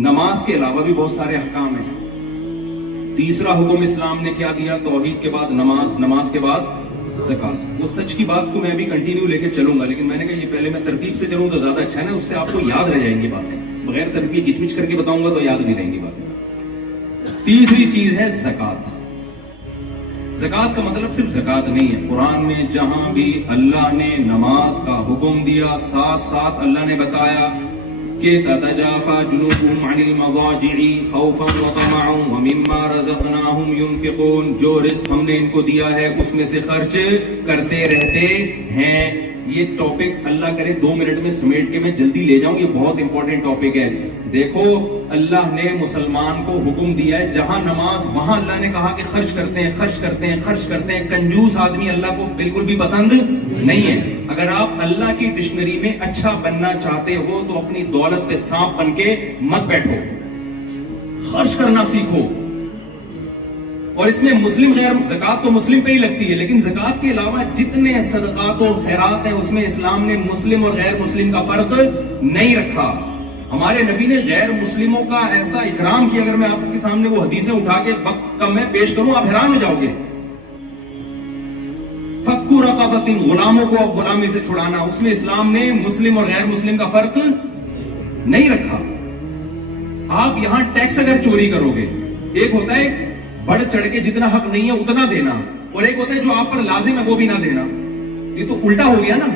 نماز کے علاوہ بھی بہت سارے احکام ہیں. تیسرا حکم اسلام نے کیا دیا؟ توحید کے بعد نماز، نماز کے بعد زکات. وہ سچ کی بات کو میں بھی کنٹینیو لے کے چلوں گا، لیکن میں نے کہا یہ پہلے میں ترتیب سے چلوں تو زیادہ اچھا ہے نا، اس سے آپ کو یاد رہ جائیں گی باتیں. بغیر ترتیب گچ مچ کر کے بتاؤں گا تو یاد نہیں رہیں گی باتیں. تیسری چیز ہے زکات. زکات کا مطلب صرف زکات نہیں ہے. قرآن میں جہاں بھی اللہ نے نماز کا حکم دیا، ساتھ ساتھ اللہ نے بتایا کہ تتجافى جنوبهم عن المضاجع خوفا وطمعا ومما رزقناهم ينفقون. جو رزق ہم نے ان کو دیا ہے اس میں سے خرچ کرتے رہتے ہیں. یہ ٹاپک اللہ کرے 2 منٹ میں سمیٹ کے میں جلدی لے جاؤں، یہ بہت امپورٹنٹ ٹاپک ہے. دیکھو اللہ نے مسلمان کو حکم دیا ہے جہاں نماز وہاں اللہ نے کہا کہ خرچ کرتے ہیں، خرچ کرتے ہیں، خرچ کرتے ہیں. کنجوس آدمی اللہ کو بالکل بھی پسند نہیں ہے. اگر آپ اللہ کی ڈکشنری میں اچھا بننا چاہتے ہو تو اپنی دولت پہ سانپ بن کے مت بیٹھو، خرچ کرنا سیکھو. اور اس میں مسلم غیر زکات تو مسلم پہ ہی لگتی ہے، لیکن زکات کے علاوہ جتنے صدقات و خیرات ہیں اس میں اسلام نے مسلم اور غیر مسلم کا فرق نہیں رکھا. ہمارے نبی نے غیر مسلموں کا ایسا اکرام کیا، اگر میں آپ کے سامنے وہ حدیثیں اٹھا کے وقت کم میں پیش کروں آپ حیران ہو جاؤ گے. فکو رقبۃ، غلاموں کو غلامی سے چھڑانا، اس میں اسلام نے مسلم اور غیر مسلم کا فرق نہیں رکھا. آپ یہاں ٹیکس اگر چوری کرو گے، ایک ہوتا ہے بڑھ چڑھ کے جتنا حق نہیں ہے اتنا دینا، اور ایک ہوتا ہے جو آپ پر لازم ہے وہ بھی نہ دینا. یہ تو الٹا ہو گیا نا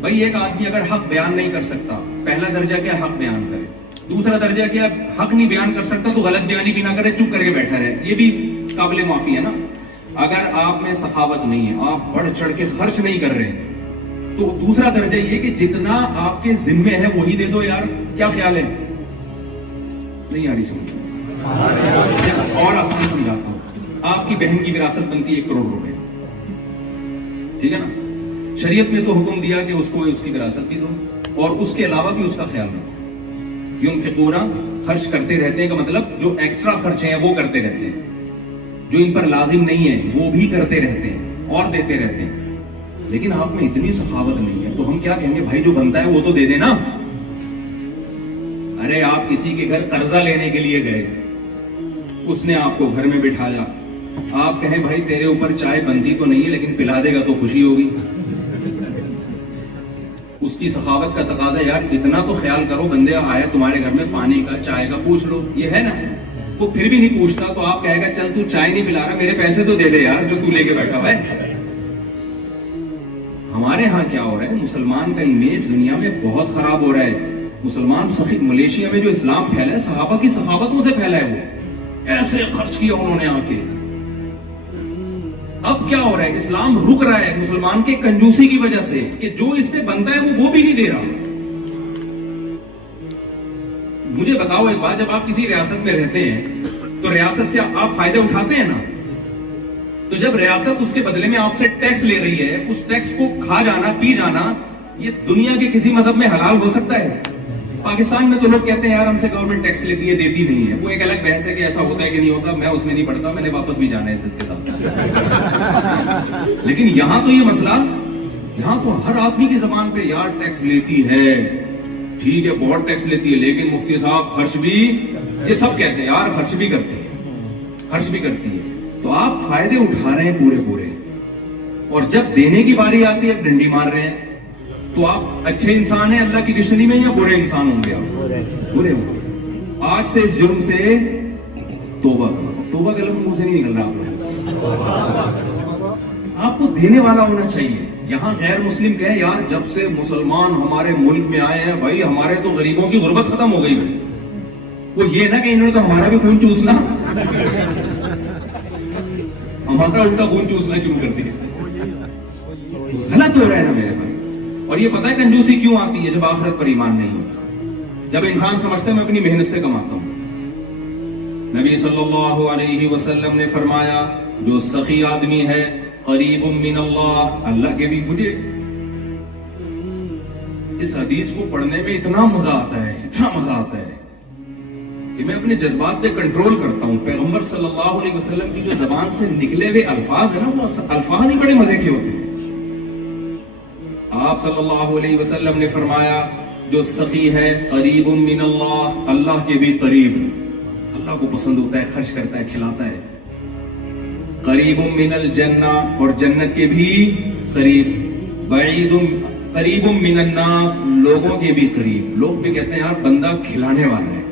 بھائی. ایک آدمی اگر حق بیان نہیں کر سکتا، پہلا درجہ کیا حق بیان کرے، دوسرا درجہ کیا حق نہیں بیان کر سکتا تو غلط بیانی بھی نہ کرے، چپ کر کے بیٹھا رہے، یہ بھی قابل معافی ہے نا. اگر آپ میں سخاوت نہیں ہے، آپ بڑھ چڑھ کے خرچ نہیں کر رہے، تو دوسرا درجہ یہ کہ جتنا آپ کے ذمے ہے وہی دے دو. یار کیا خیال ہے؟ نہیں آ رہی سمجھ؟ اور آسان سمجھاتا ہوں. آپ کی بہن کی وراثت بنتی ہے 1 کروڑ روپے، ٹھیک ہے نا. شریعت میں تو حکم دیا کہ اس کو اس کی وراثت بھی دو اور اس کے علاوہ بھی اس کا خیال رکھو. ينفقون، خرچ کرتے رہتے ہیں کا مطلب جو ایکسٹرا خرچے ہیں وہ کرتے رہتے ہیں، جو ان پر لازم نہیں ہے وہ بھی کرتے رہتے ہیں اور دیتے رہتے ہیں. لیکن آپ میں اتنی سخاوت نہیں ہے تو ہم کیا کہیں گے؟ بھائی جو بنتا ہے وہ تو دے دینا. ارے آپ کسی کے گھر قرضہ لینے کے لیے گئے، اس نے آپ کو گھر میں بٹھایا، آپ کہیں بھائی تیرے اوپر چائے بنتی تو نہیں ہے لیکن پلا دے گا تو خوشی ہوگی. اس کی سخاوت کا تقاضا یار اتنا تو خیال کرو، بندے آیا تمہارے گھر میں پانی کا چائے کا پوچھ لو، یہ ہے نا. وہ پھر بھی نہیں پوچھتا تو آپ کہے گا چل تو چائے نہیں پلا رہا، میرے پیسے تو دے دے یار جو تو لے کے بیٹھا ہوا ہے. ہمارے ہاں کیا ہو رہا ہے؟ مسلمان کا امیج دنیا میں بہت خراب ہو رہا ہے. مسلمان سخی ملیشیا میں جو اسلام پھیلا ہے صحابہ کی سخاوتوں سے پھیلا ہے، وہ ایسے خرچ کیا انہوں نے آ کے. اب کیا ہو رہا ہے؟ اسلام رک رہا ہے مسلمان کے کنجوسی کی وجہ سے کہ جو اس پہ بنتا ہے وہ بھی نہیں دے رہا. مجھے بتاؤ ایک بات، جب آپ کسی ریاست میں رہتے ہیں تو ریاست سے آپ فائدے اٹھاتے ہیں نا، تو جب ریاست اس کے بدلے میں آپ سے ٹیکس لے رہی ہے، اس ٹیکس کو کھا جانا پی جانا یہ دنیا کے کسی مذہب میں حلال ہو سکتا ہے؟ پاکستان میں تو لوگ کہتے ہیں یار ہم سے گورنمنٹ ٹیکس لیتی ہے دیتی نہیں ہے. وہ ایک الگ بحث ہے کہ ایسا ہوتا ہے کہ نہیں ہوتا، میں اس میں نہیں پڑھتا، میں نے واپس بھی جانا ہے عزت کے ساتھ. لیکن یہاں تو یہ مسئلہ، یہاں تو ہر آدمی کی زبان پہ یار ٹیکس لیتی ہے، ٹھیک ہے بہت ٹیکس لیتی ہے، لیکن مفتی صاحب خرچ بھی، یہ سب کہتے ہیں یار خرچ بھی کرتی ہے، خرچ بھی کرتی ہے. تو آپ فائدے اٹھا رہے ہیں پورے، اور جب دینے کی باری آتی ہے ڈنڈی مار رہے ہیں. تو آپ اچھے انسان ہیں اللہ کی ڈکشنری میں یا برے انسان ہوں گے؟ آپ برے ہوں گے. آج سے اس جرم سے توبہ کرو. توبہ کا لفظ منہ سے نہیں نکل رہا. آپ کو دینے والا ہونا چاہیے. یہاں غیر مسلم کہے یار جب سے مسلمان ہمارے ملک میں آئے ہیں بھائی ہمارے تو غریبوں کی غربت ختم ہو گئی بھائی. وہ یہ نہ کہ انہوں نے تو ہمارا بھی خون چوسنا، ہمارا الٹا خون چوسنا شروع کر دیا. غلط ہو رہا ہے نا میرے بھائی. اور یہ پتہ ہے کنجوسی کیوں آتی ہے؟ جب آخرت پر ایمان نہیں ہوتا، جب انسان سمجھتا ہے میں اپنی محنت سے کماتا ہوں. نبی صلی اللہ علیہ وسلم نے فرمایا جو سخی آدمی ہے قریب من اللہ، اللہ کے بھی. مجھے اس حدیث کو پڑھنے میں اتنا مزہ آتا ہے، اتنا مزہ آتا ہے کہ میں اپنے جذبات پہ کنٹرول کرتا ہوں. پیغمبر صلی اللہ علیہ وسلم کی جو زبان سے نکلے ہوئے الفاظ ہیں نا، وہ الفاظ ہی بڑے مزے کے ہوتے ہیں. آپ صلی اللہ علیہ وسلم نے فرمایا جو سخی ہے قریب من اللہ، اللہ کے بھی قریب, اللہ کو پسند ہوتا ہے, خرچ کرتا ہے, کھلاتا ہے. قریب من الجنہ, اور جنت کے بھی قریب. بعید قریب من الناس, لوگوں کے بھی قریب. لوگ بھی کہتے ہیں یار بندہ کھلانے والا ہے.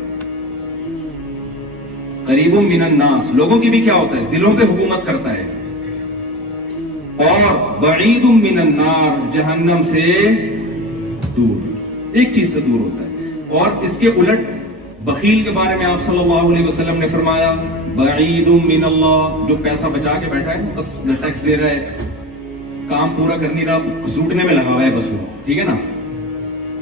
قریب من الناس, لوگوں کی بھی کیا ہوتا ہے, دلوں پہ حکومت کرتا ہے. اور بعید من النار, جہنم سے دور, ایک چیز سے دور ہوتا ہے. اور اس کے الٹ بخیل کے بارے میں آپ صلی اللہ علیہ وسلم نے فرمایا بعید من اللہ, جو پیسہ بچا کے بیٹھا ہے, بس ٹیکس دے رہا ہے, کام پورا کر نہیں رہا, سوٹنے میں لگا ہوا ہے بس وہ, ٹھیک ہے نا.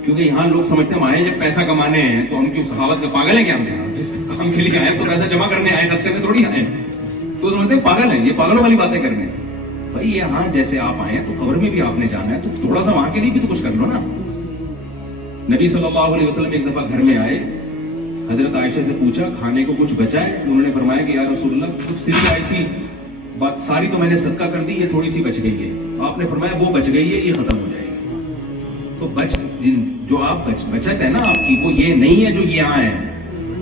کیونکہ یہاں لوگ سمجھتے ہیں آئے جب پیسہ کمانے ہیں تو ہم کیوں سخاوت کے پاگل ہیں کیا, ہم یہاں جس کام کے لیے آئے تو پیسہ جمع کرنے آئے, خرچ کرنے تھوڑی آئے. تو سمجھتے ہیں پاگل ہیں, یہ پاگلوں والی باتیں کرنے. بھائی یہاں جیسے آپ آئے ہیں تو قبر میں بھی آپ نے جانا ہے, تو تھوڑا سا وہاں کے لیے بھی تو کچھ کر لو نا. نبی صلی اللہ علیہ وسلم ایک دفعہ گھر میں آئے, حضرت عائشہ سے پوچھا کھانے کو کچھ بچا ہے؟ انہوں نے فرمایا کہ یا رسول اللہ کچھ صرف آئی تھی, بات ساری تو میں نے صدقہ کر دی, یہ تھوڑی سی بچ گئی ہے. تو آپ نے فرمایا وہ بچ گئی ہے, یہ ختم ہو جائے گی. تو جو آپ بچت ہے نا آپ کی, وہ یہ نہیں ہے جو یہاں ہے,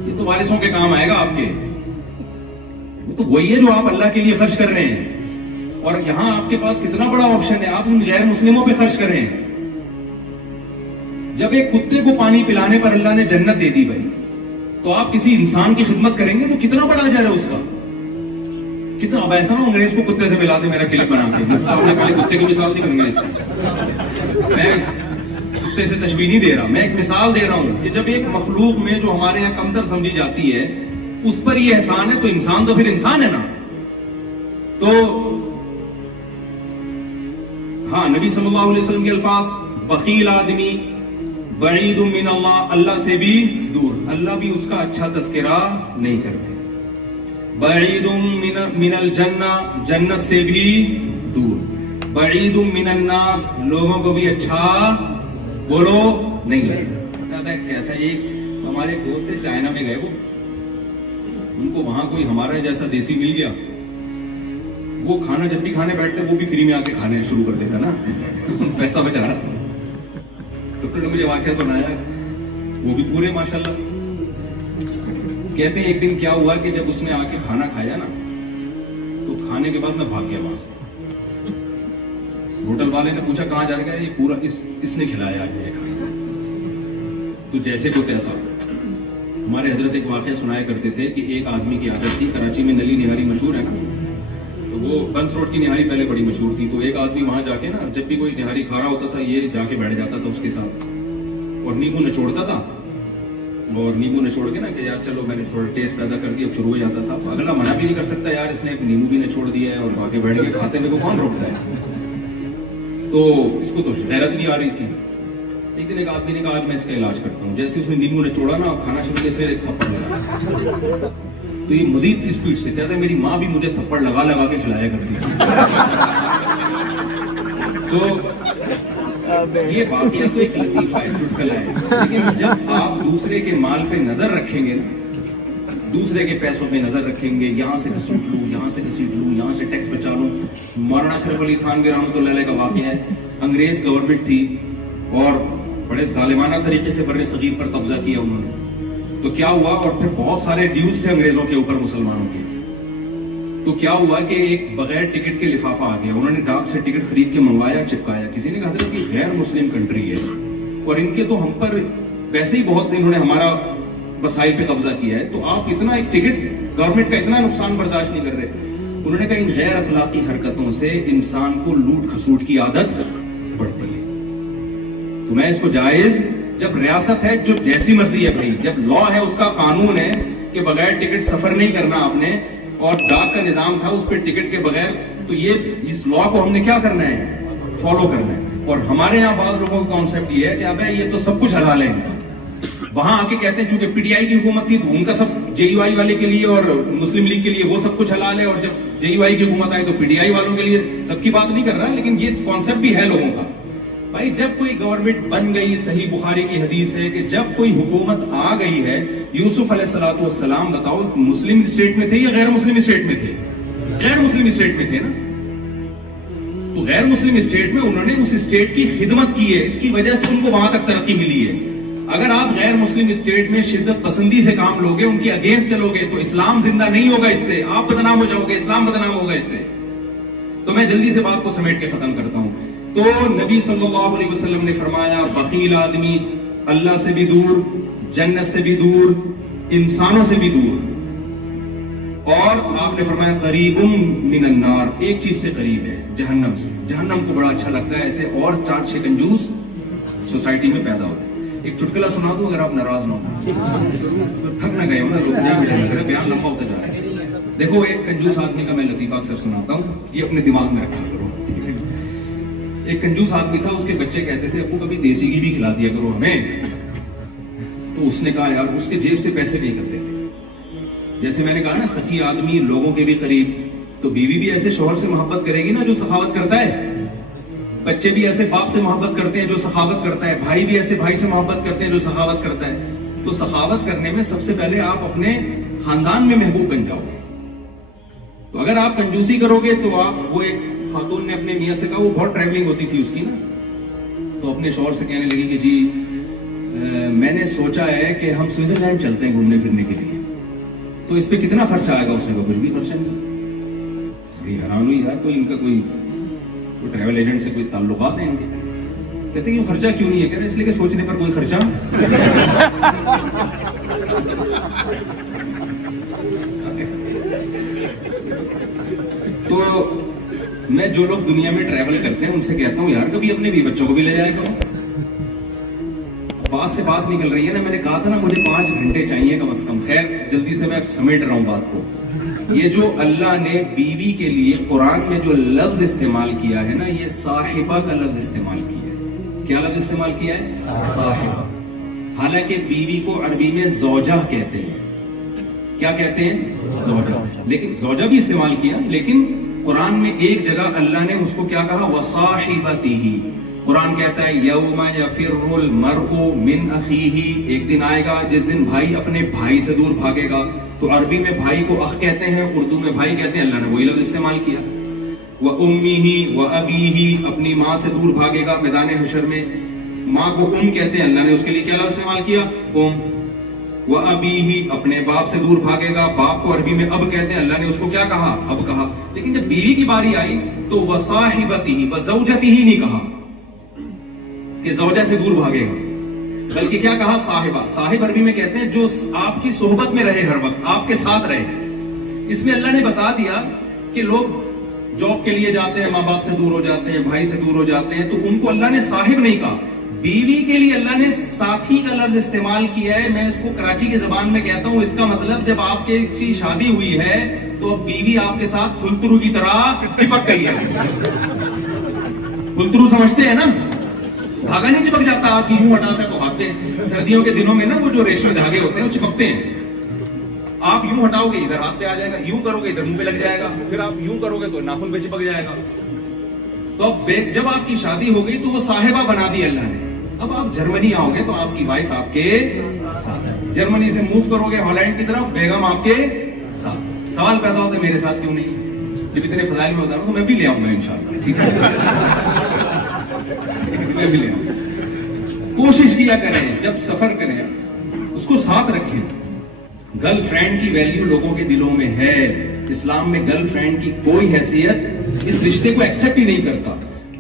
یہ تو وارثوں کے کام آئے گا آپ کے. وہ تو وہی ہے جو آپ اللہ کے لیے خرچ کر رہے ہیں. اور یہاں آپ کے پاس کتنا بڑا آپشن ہے, آپ ان غیر مسلموں پہ خرچ کر رہے ہیں. جب ایک کتے کو پانی پلانے پر اللہ نے جنت دے دی بھائی, تو آپ کسی انسان کی خدمت کریں گے تو کتنا بڑا اجر ہے اس کا, کتنا. اب ایسا نہ انگریز کو کتے سے ملا دے میرا کلپ بنا کے, پہلے کتے کی مثال دی انگریز کی. میں کتے سے تشبیہ نہیں دے رہا, میں ایک مثال دے رہا ہوں کہ جب ایک مخلوق میں جو ہمارے یہاں کمتر سمجھی جاتی ہے اس پر یہ احسان ہے, تو انسان تو پھر انسان ہے نا. تو ہاں, نبی صلی اللہ علیہ وسلم کے الفاظ, بخیل آدمی بعید من اللہ, اللہ سے بھی دور, اللہ بھی اس کا اچھا تذکرہ نہیں کرتے. بعید من الجنہ, جنت سے بھی دور. بعید من الناس, لوگوں کو بھی اچھا بولو نہیں لگتا. کیسا, یہ ہمارے ایک دوست تھے چائنا میں گئے, وہ ان کو وہاں کوئی ہمارا جیسا دیسی مل گیا, وہ کھانا جب بھی کھانے بیٹھتے وہ بھی فری میں آ کے کھانے شروع کر دیتا نا, پیسہ بچا رہا تھا. ڈاکٹر نے مجھے واقعہ سنایا, وہ بھی پورے ماشاءاللہ. کہتے ہیں ایک دن کیا ہوا کہ جب اس نے آ کے کھانا کھایا نا, تو کھانے کے بعد میں بھاگ گیا وہاں سے. ہوٹل والے نے پوچھا کہاں جا رہا ہے, یہ پورا اس نے کھلایا یہ کھانا. تو جیسے کو تیسا. ہمارے حضرت ایک واقعہ سنایا کرتے تھے کہ ایک آدمی کی عادت تھی, کراچی میں نلی نہاری مشہور ہے نا, تو وہ بنس روڈ کی نہاری پہلے بڑی مشہور تھی. تو ایک آدمی وہاں جا کے نا, جب بھی کوئی نہاری کھا رہا ہوتا تھا یہ جا کے بیٹھ جاتا تھا اس کے ساتھ, اور نیمبو نچوڑتا تھا, اور نیمبو نچوڑ کے نا کہ یار چلو میں نے تھوڑا ٹیسٹ پیدا کر دیا, اب شروع ہو جاتا تھا. اگلا منع بھی نہیں کر سکتا یار اس نے ایک نیمبو بھی نچوڑ دیا ہے اور آگے بیٹھ کے کھاتے ہوئے کو کون روکتا ہے. تو اس کو تو غیرت نہیں آ رہی تھی. ایک دن ایک آدمی نے کہا آج میں اس کا علاج کرتا ہوں. جیسے اس نے نیمبو نچوڑا نا, کھانا شروع کے ایک تھپڑ لگا. تو یہ مزید اسپیڈ سے کہتا ہے میری ماں بھی مجھے تھپڑ لگا لگا کے کھلایا کرتی تھی. تو یہ واقعہ تو ایک لطیفہ ہے, چٹکلا ہے, لیکن جب آپ دوسرے کے مال پہ نظر رکھیں گے, دوسرے کے پیسوں پہ نظر رکھیں گے, یہاں سے گھسیٹ لوں, یہاں سے گھسیٹ لوں, یہاں سے ٹیکس بچا لوں. مولانا اشرف علی تھانوی رحمۃ اللہ علیہ کا واقعہ ہے. انگریز گورنمنٹ تھی اور بڑے ظالمانہ طریقے سے بر صغیر پر قبضہ کیا انہوں نے. تو کیا ہوا, اور پھر بہت سارے ڈیوز تھے انگریزوں کے اوپر مسلمانوں کے. تو کیا ہوا کہ ایک بغیر ٹکٹ کے لفافہ آ گیا, انہوں نے ڈاک سے ٹکٹ خرید کے منگوایا, چپکایا. کسی نے کہا تھا کہ غیر مسلم کنٹری ہے اور ان کے تو ہم پر ویسے ہی بہت, انہوں نے ہمارا وسائل پہ قبضہ کیا ہے, تو آپ اتنا ایک ٹکٹ گورنمنٹ کا اتنا نقصان برداشت نہیں کر رہے. انہوں نے کہا ان غیر اخلاقی حرکتوں سے انسان کو لوٹ کھسوٹ کی عادت پڑتی ہے. تو میں اس کو جائز, جب ریاست ہے جو جیسی مرضی ہے بھائی, جب لا ہے اس کا قانون ہے کہ بغیر ٹکٹ سفر نہیں کرنا آپ نے, اور ڈاک کا نظام تھا اس پہ ٹکٹ کے بغیر, تو یہ اس لا کو ہم نے کیا کرنا ہے, فالو کرنا ہے. اور ہمارے یہاں بعض لوگوں کا کانسیپٹ یہ ہے کہ ابے یہ تو سب کچھ حلال ہے. وہاں آ کے کہتے ہیں چونکہ پی ٹی آئی کی حکومت تھی تو ان کا سب جے یو آئی والے کے لیے اور مسلم لیگ کے لیے وہ سب کچھ حلال ہے, اور جب جے یو آئی کی حکومت آئی تو پی ٹی آئی والوں کے لیے. سب کی بات نہیں کر رہا, لیکن یہ کانسیپٹ بھی ہے لوگوں کا. بھائی جب کوئی گورنمنٹ بن گئی, صحیح بخاری کی حدیث ہے کہ جب کوئی حکومت آ گئی ہے, یوسف علیہ السلام بتاؤ مسلم اسٹیٹ میں تھے یا غیر مسلم اسٹیٹ میں تھے؟ غیر مسلم اسٹیٹ میں تھے نا. تو غیر مسلم اسٹیٹ میں انہوں نے اس اسٹیٹ کی خدمت کی ہے, اس کی وجہ سے ان کو وہاں تک ترقی ملی ہے. اگر آپ غیر مسلم اسٹیٹ میں شدت پسندی سے کام لوگے, ان کی اگینسٹ چلو گے, تو اسلام زندہ نہیں ہوگا, اس سے آپ بدنام ہو جاؤ گے, اسلام بدنام ہوگا اس سے. تو میں جلدی سے بات کو سمیٹ کے ختم کرتا ہوں. تو نبی صلی اللہ علیہ وسلم نے فرمایا بخیل آدمی اللہ سے بھی دور, جنت سے بھی دور, انسانوں سے بھی دور. اور آپ نے فرمایا قریب من النار, ایک چیز سے قریب ہے, جہنم سے. جہنم کو بڑا اچھا لگتا ہے, ایسے اور 4-6 کنجوس سوسائٹی میں پیدا ہوتے ہیں. ایک چٹکلا سنا دوں اگر آپ ناراض نہ ہو, تھک نہ گئے ہو نا, لوگ نہیں ملے گا, بیان لمبا ہوتا جا رہا ہے. دیکھو ایک کنجوس آدمی کا میں لطیفہ اکثر سناتا ہوں, یہ اپنے دماغ میں رکھا کرو. ایک کنجوس آدمی تھا, اس کے بچے کہتے تھے ابو کبھی دیسی گھی بھی کھلا دیا کرو ہمیں. تو اس نے کہا یار, اس کے جیب سے پیسے نہیں کرتے تھے. جیسے میں نے کہا نا سخی آدمی لوگوں کے بھی قریب, تو بیوی بھی ایسے شوہر سے محبت کرے گی نا جو سخاوت کرتا ہے, بچے بھی ایسے باپ سے محبت کرتے ہیں جو سخاوت کرتا ہے, بھائی بھی ایسے بھائی سے محبت کرتے ہیں جو سخاوت کرتا ہے. تو سخاوت کرنے میں سب سے پہلے آپ اپنے خاندان میں محبوب بن جاؤ گے. تو اگر آپ کنجوسی کرو گے تو آپ, وہ ایک خاتون نے اپنے میاں سے کہا, وہ بہت ٹریولنگ ہوتی تھی اس کی نا, تو اپنے شوہر سے کہنے لگی کہ جی میں نے سوچا ہے کہ ہم سوئٹزرلینڈ چلتے ہیں گھومنے پھرنے کے لیے, تو اس پہ کتنا خرچہ آئے گا؟ اس نے کہا کچھ بھی خرچہ نہیں. بڑی حیران ہوئی یار, کوئی ان کا کوئی ٹریول ایجنٹ سے کوئی تعلقات ہیں ان کے. کہتے ہیں خرچہ کیوں نہیں ہے؟ کہہ رہے اس لیے کہ سوچنے پر کوئی خرچہ. تو میں جو لوگ دنیا میں ٹریول کرتے ہیں ان سے کہتا ہوں یار کبھی اپنے بھی بچوں کو بھی لے جائے کرو. بات سے بات نکل رہی ہے نا, میں نے کہا تھا نا مجھے 5 گھنٹے چاہیے کم از کم. خیر جلدی سے میں سمیٹ رہا ہوں بات کو. یہ جو اللہ نے بیوی کے لیے قرآن میں جو لفظ استعمال کیا ہے نا, یہ صاحبہ کا لفظ استعمال کیا ہے. کیا لفظ استعمال کیا ہے؟ صاحبہ. حالانکہ بیوی کو عربی میں زوجہ کہتے ہیں. کیا کہتے ہیں؟ زوجہ. لیکن زوجہ بھی استعمال کیا, لیکن قرآن میں ایک جگہ اللہ نے اس کو کیا کہا؟ وصاحبتہ. قرآن کہتا ہے یوم یفر المرء من اخیہ, ایک دن آئے گا جس دن بھائی اپنے بھائی سے دور بھاگے گا. تو عربی میں بھائی کو اخ کہتے ہیں, اردو میں بھائی کہتے ہیں. اللہ نے وہی لفظ استعمال کیا. وَأُمِّهِ وَأَبِيهِ, اپنی ماں سے دور بھاگے گا میدان حشر میں. ماں کو کہتے ہیں, اللہ نے اس کے لیے کیا لفظ استعمال کیا؟ وَأَبِيهِ, اپنے باپ سے دور بھاگے گا. باپ کو عربی میں اب کہتے ہیں, اللہ نے اس کو کیا کہا؟ اب کہا. لیکن جب بیوی کی باری آئی تو وَصَاحِبَتِهِ وَزَوْجَتِهِ نہیں کہا کہ زوجہ سے دور بھاگے گا, بلکہ کیا کہا؟ صاحبہ. صاحب عربی میں کہتے ہیں جو آپ کی صحبت میں رہے, ہر وقت آپ کے ساتھ رہے. اس میں اللہ نے بتا دیا کہ لوگ جاب کے لیے جاتے ہیں, ماں باپ سے دور ہو جاتے ہیں, بھائی سے دور ہو جاتے ہیں, تو ان کو اللہ نے صاحب نہیں کہا. بیوی کے لیے اللہ نے ساتھی کا لفظ استعمال کیا ہے. میں اس کو کراچی کی زبان میں کہتا ہوں, اس کا مطلب جب آپ کی شادی ہوئی ہے تو اب بیوی آپ کے ساتھ پھلترو کی طرح چپک گئی ہے. پھلترو سمجھتے ہیں نا, دھاگا نہیں چپک جاتا, آپ یوں ہٹاتے تو ہاتھ پہ. سردیوں کے دنوں میں نا وہ جو ریشمی دھاگے ہوتے ہیں وہ چپکتے ہیں. آپ یوں ہٹاؤ گے ادھر ہاتھ پہ آ جائے گا, یوں کرو گے ادھر منہ پہ لگ جائے گا, پھر آپ یوں کرو گے تو ناخن پہ چپک جائے گا. تو اب جب آپ کی شادی ہو گئی تو وہ صاحبہ بنا دی اللہ نے. اب آپ جرمنی آؤ گے تو آپ کی وائف آپ کے ساتھ ہے. جرمنی سے موو کرو گے ہالینڈ کی طرف, بیگم آپ کے ساتھ. سوال پیدا ہوتا ہے میرے ساتھ کیوں نہیں؟ جب اتنے فضائل میں بتا رہا ہوں تو میں بھی لے آؤں گا انشاءاللہ. ٹھیک ہے, میں بھی لے آؤں. کوشش کیا کریں جب سفر کریں اس کو ساتھ رکھیں. گرل فرینڈ کی ویلیو لوگوں کے دلوں میں ہے. اسلام میں گرل فرینڈ کی کوئی حیثیت اس رشتے کو ایکسپٹ ہی نہیں کرتا.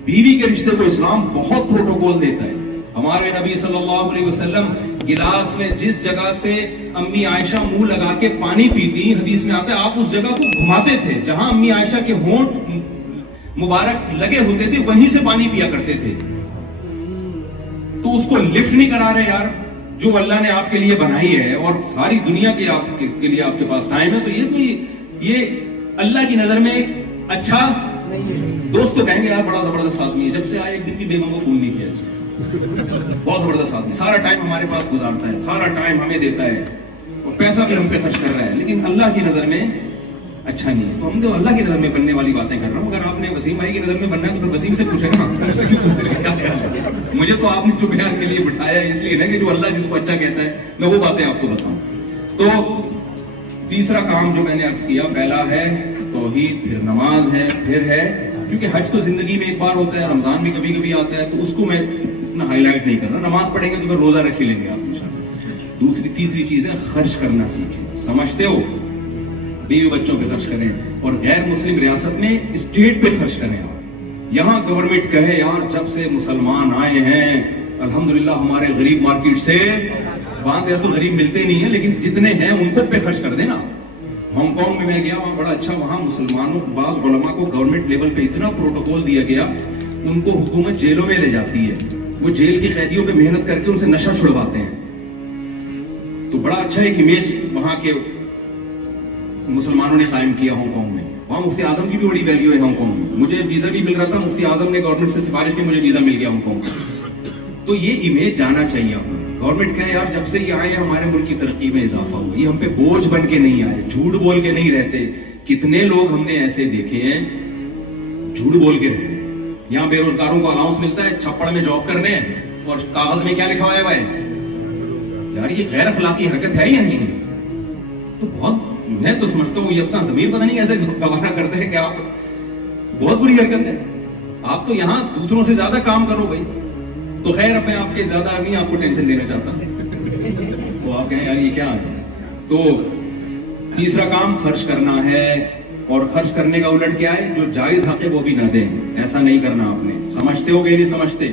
بیوی کے رشتے کو اسلام بہت پروٹوکول دیتا ہے. ہمارے نبی صلی اللہ علیہ وسلم گلاس میں جس جگہ سے امی عائشہ منہ لگا کے پانی پیتی, حدیث میں آتا ہے آپ اس جگہ کو گھماتے تھے جہاں امی عائشہ کے ہونٹ مبارک لگے ہوتے تھے, وہیں سے پانی پیا کرتے تھے. تو اس کو لفٹ نہیں کرا رہے یار, جو اللہ نے آپ کے لیے بنائی ہے اور ساری دنیا کے لیے آپ کے پاس ٹائم ہے, تو یہ اللہ کی نظر میں اچھا دوست. تو کہیں گے یار بڑا زبردست آدمی ہے, جب سے آئے ایک دن بھی بیگم کو فون نہیں کیا اس نے, بہت زبردست آدمی, سارا ٹائم ہمارے پاس گزارتا ہے, سارا ٹائم ہمیں دیتا ہے اور پیسہ بھی ہم پہ خرچ کر رہا ہے, لیکن اللہ کی نظر میں اچھا نہیں ہے. تو ہم تو اللہ کی نظر میں بننے والی باتیں کر رہا ہوں. اگر آپ نے وسیم بھائی کی نظر میں بننا ہے تو پھر وسیم سے پوچھے نا, اس سے کیوں پوچھ رہے ہیں؟ کیا خیال ہے؟ مجھے تو آپ نے جو بیان کے لیے بٹھایا اس لیے نا کہ جو اللہ جس کو اچھا کہتا ہے میں وہ باتیں آپ کو بتاؤں. تو تیسرا کام جو میں نے عرض کیا, پہلا ہے توحید, پھر نماز ہے, پھر ہے کیونکہ حج تو زندگی میں ایک بار ہوتا ہے, رمضان بھی کبھی کبھی آتا ہے, تو اس کو میں اتنا ہائی لائٹ نہیں کر رہا. نماز پڑھیں گے تو پھر روزہ رکھ ہی لیں گے آپ انشاءاللہ. تیسری چیز ہے خرچ کرنا سیکھیں. سمجھتے ہو, بیوی بچوں پہ خرچ کریں, اور غیر مسلم ریاست میں اسٹیٹ پہ خرچ کریں. یہاں گورنمنٹ کہے یار جب سے مسلمان آئے ہیں الحمدللہ ہمارے غریب مارکیٹ سے, وہاں تو غریب ملتے نہیں ہیں لیکن جتنے ہیں ان کو پہ خرچ کر دینا. ہانگ کانگ میں گیا, وہاں بڑا اچھا, وہاں مسلمانوں بعض علماء کو گورنمنٹ لیول پہ اتنا پروٹوکول دیا گیا, ان کو حکومت جیلوں میں لے جاتی ہے, وہ جیل کی قیدیوں پہ محنت کر کے ان سے نشہ چھڑواتے ہیں. تو بڑا اچھا ایک امیج وہاں کے مسلمانوں نے قائم کیا ہانگ کانگ میں. وہاں مفتی اعظم کی بھی بڑی ویلیو ہے ہانگ کانگ میں. مجھے ویزا بھی مل رہا تھا, مفتی اعظم نے گورنمنٹ سے سفارش کی, مجھے ویزا مل گیا ہانگ کانگ. تو یہ امیج جانا چاہیے اپنا. گورنمنٹ کہے یار جب سے یہ آئے ہمارے ملک کی ترقی میں اضافہ ہوا, یہ ہم پہ بوجھ بن کے نہیں آئے, جھوٹ بول کے نہیں رہتے. کتنے لوگ ہم نے ایسے دیکھے ہیں جھوٹ بول کے رہ رہے ہیں. یہاں بے روزگاروں کو الاؤنس ملتا ہے, چھپڑ میں جاب کرنے ہیں, اور کاغذ میں کیا لکھا ہوا ہے بھائی, یار یہ غیر اخلاقی حرکت ہے یا نہیں ہے؟ تو بہت, میں تو سمجھتا ہوں یہ اپنا ضمیر پتہ نہیں ایسے گوارا کرتے ہیں کہ آپ, بہت بری حرکت ہے. آپ تو یہاں دوسروں سے زیادہ کام کرو بھائی. تو خیر اب میں آپ کے زیادہ نہیں آپ کو ٹینشن دینا چاہتا, تو آپ کہیں یار یہ کیا ہے. تو تیسرا کام خرچ کرنا ہے, اور خرچ کرنے کا الٹ کیا ہے, جو جائز حق ہے وہ بھی نہ دیں. ایسا نہیں کرنا آپ نے. سمجھتے ہو کہ نہیں سمجھتے؟